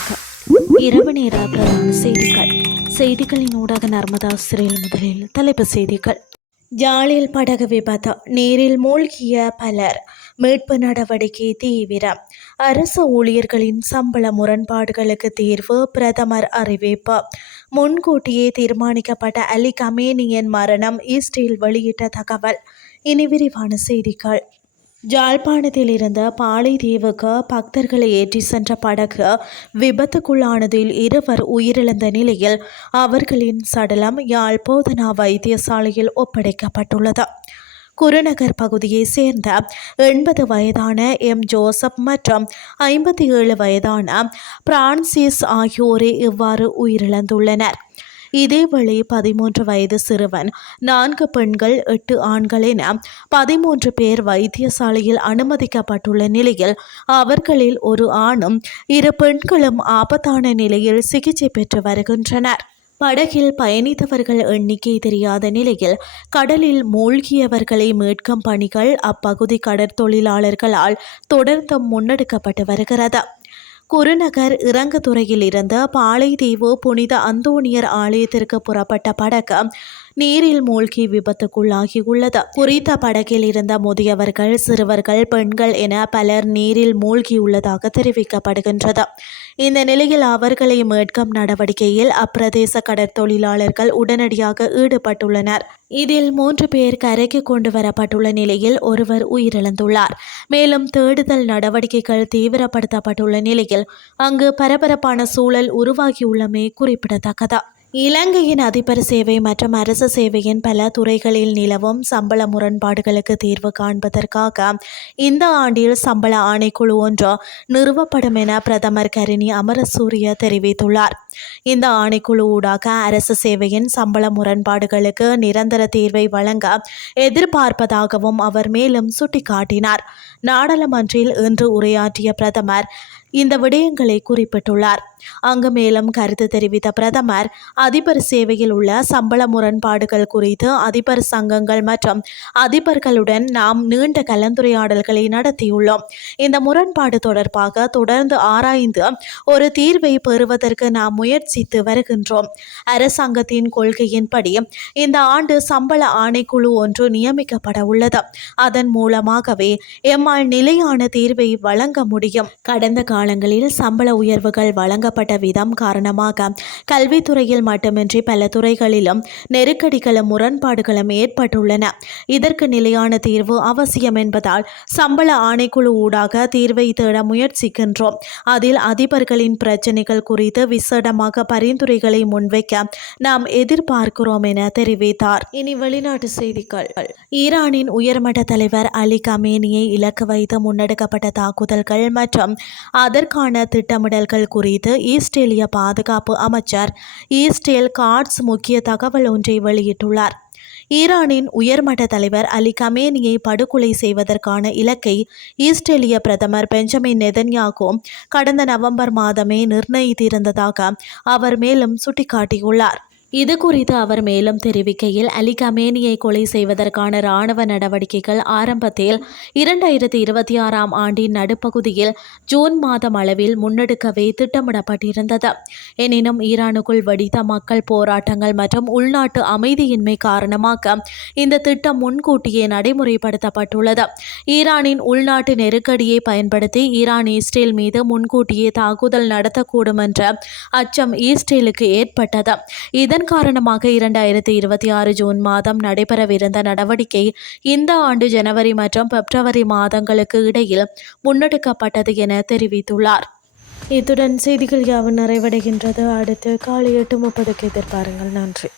வணக்கம். இரவு நேர பிரதான செய்திகளின் ஊடாக நர்மதா சிறையில் முதலில் தலைப்புச் செய்திகள். யாழில் படகு விபத்து, நீரில் மூழ்கிய பலர், மீட்பு நடவடிக்கை தீவிரம். அரசு ஊழியர்களின் சம்பள முரண்பாடுகளுக்கு தீர்வு, பிரதமர் அறிவிப்பு. முன்கூட்டியே தீர்மானிக்கப்பட்ட அலி கமேனியின் மரணம், இஸ்ரேல் வெளியிட்ட தகவல். இனி விரிவான செய்திகள். யாழ்ப்பாணத்தில் இருந்த பாலைதீவுக்கு பக்தர்களை ஏற்றி சென்ற படகு விபத்துக்குள்ளானதில் 2 உயிரிழந்த நிலையில் அவர்களின் சடலம் யாழ் போதனா வைத்தியசாலையில் ஒப்படைக்கப்பட்டுள்ளது. குருநகர் பகுதியைச் சேர்ந்த 80 வயதான எம் ஜோசப் மற்றும் 57 வயதான பிரான்சிஸ் ஆகியோரே இவ்வாறு உயிரிழந்துள்ளனர். இதேவேளை 13 வயது சிறுவன், 4 பெண்கள், 8 ஆண்கள் என 13 பேர் வைத்தியசாலையில் அனுமதிக்கப்பட்டுள்ள நிலையில் அவர்களில் ஒரு ஆணும் 2 பெண்களும் ஆபத்தான நிலையில் சிகிச்சை பெற்று வருகின்றனர். படகில் பயணித்தவர்கள் எண்ணிக்கை தெரியாத நிலையில் கடலில் மூழ்கியவர்களை மீட்கும் பணிகள் அப்பகுதி கடற்தொழிலாளர்களால் தொடர்ந்து முன்னெடுக்கப்பட்டு வருகிறது. குருநகர் இறங்குதுறையில் இருந்து பாலைதீவு புனித அந்தோணியர் ஆலயத்திற்கு புறப்பட்ட படகு நீரில் மூழ்கி விபத்துக்குள்ளாகியுள்ளது. குறித்த படகில் இருந்த முதியவர்கள், சிறுவர்கள், பெண்கள் என பலர் நீரில் மூழ்கியுள்ளதாக தெரிவிக்கப்படுகின்றது. இந்த நிலையில் அவர்களை மீட்கும் நடவடிக்கையில் அப்பிரதேச கடற்தொழிலாளர்கள் உடனடியாக ஈடுபட்டுள்ளனர். இதில் 3 பேர் கரைக்கு கொண்டு வரப்பட்டுள்ள நிலையில் ஒருவர் உயிரிழந்துள்ளார். மேலும் தேடுதல் நடவடிக்கைகள் தீவிரப்படுத்தப்பட்டுள்ள நிலையில் அங்கு பரபரப்பான சூழல் உருவாகியுள்ளமை குறிப்பிடத்தக்கது. இலங்கையின் அதிபர் சேவை மற்றும் அரசு சேவையின் பல துறைகளில் நிலவும் சம்பள முரண்பாடுகளுக்கு தீர்வு காண்பதற்காக இந்த ஆண்டில் சம்பள ஆணைக்குழு ஒன்று நிறுவப்படும் என பிரதமர் கரினி அமரசூரிய தெரிவித்துள்ளார். இந்த ஆணைக்குழு ஊடாக அரசு சேவையின் சம்பள முரண்பாடுகளுக்கு நிரந்தர தீர்வை வழங்க எதிர்பார்ப்பதாகவும் அவர் மேலும் சுட்டிக்காட்டினார். நாடாளுமன்றில் இன்று உரையாற்றிய பிரதமர் இந்த விடயங்களை குறிப்பிட்டுள்ளார். அங்கு மேலும் கருத்து தெரிவித்த பிரதமர், அதிபர் சேவையில் உள்ள சம்பள முரண்பாடுகள் குறித்து அதிபர் சங்கங்கள் மற்றும் அதிபர்களுடன் நாம் நீண்ட கலந்துரையாடல்களை நடத்தியுள்ளோம். இந்த முரண்பாடு தொடர்பாக தொடர்ந்து ஆராய்ந்து ஒரு தீர்வை பெறுவதற்கு நாம் முயற்சித்து வருகின்றோம். அரசாங்கத்தின் கொள்கையின்படி இந்த ஆண்டு சம்பள ஆணைக்குழு ஒன்று நியமிக்கப்பட உள்ளது. அதன் மூலமாகவே எம்மால் நிலையான தீர்வை வழங்க முடியும். கடந்த காலங்களில் சம்பள உயர்வுகள் வழங்கப்பட்ட விதம் காரணமாக கல்வித்துறையில் மட்டுமின்றி பல துறைகளிலும் நெருக்கடிகளும் முரண்பாடுகளும் ஏற்பட்டுள்ளன. இதற்கு நிலையான தீர்வு அவசியம் என்பதால் சம்பள ஆணைக்குழு ஊடாக தீர்வை தேட முயற்சிக்கின்றோம். அதில் அதிபர்களின் பிரச்சினைகள் குறித்து விசேடமாக பரிந்துரைகளை முன்வைக்க நாம் எதிர்பார்க்கிறோம் என தெரிவித்தார். இனி வெளிநாட்டு செய்திகள். ஈரானின் உயர்மட்ட தலைவர் அலி கமேனியை இலக்கு வைத்து முன்னெடுக்கப்பட்ட தாக்குதல்கள் மற்றும் அதற்கான திட்டமிடல்கள் குறித்து இஸ்ரேலிய பாதுகாப்பு அமைச்சர் இஸ்ரேல் காட்ஸ் முக்கிய தகவல் ஒன்றை வெளியிட்டுள்ளார். ஈரானின் உயர்மட்ட தலைவர் அலி கமேனியை படுகொலை செய்வதற்கான இலக்கை இஸ்ரேலிய பிரதமர் பெஞ்சமின் நெதன்யாகு கடந்த நவம்பர் மாதமே நிர்ணயித்திருந்ததாக அவர் மேலும் சுட்டிக்காட்டியுள்ளார். இது குறித்து அவர் மேலும் தெரிவிக்கையில், அலி கமேனியை கொலை செய்வதற்கான இராணுவ நடவடிக்கைகள் ஆரம்பத்தில் 2026ஆம் ஆண்டின் நடுப்பகுதியில் ஜூன் மாதம் அளவில் முன்னெடுக்கவே திட்டமிடப்பட்டிருந்தது. எனினும் ஈரானுக்குள் வெடித்த மக்கள் போராட்டங்கள் மற்றும் உள்நாட்டு அமைதியின்மை காரணமாக இந்த திட்டம் முன்கூட்டியே நடைமுறைப்படுத்தப்பட்டுள்ளது. ஈரானின் உள்நாட்டு நெருக்கடியை பயன்படுத்தி ஈரான் இஸ்ரேல் மீது முன்கூட்டியே தாக்குதல் நடத்தக்கூடும் என்ற அச்சம் இஸ்ரேலுக்கு ஏற்பட்டது. இதன் காரணமாக 2026 ஜூன் மாதம் நடைபெறவிருந்த நடவடிக்கை இந்த ஆண்டு ஜனவரி மற்றும் பிப்ரவரி மாதங்களுக்கு இடையில் முன்னெடுக்கப்பட்டது என தெரிவித்துள்ளார். இத்துடன் செய்திகள் யாவும் நிறைவடைகின்றது. அடுத்து காலை 8:30க்கு எதிர்பாருங்கள். நன்றி.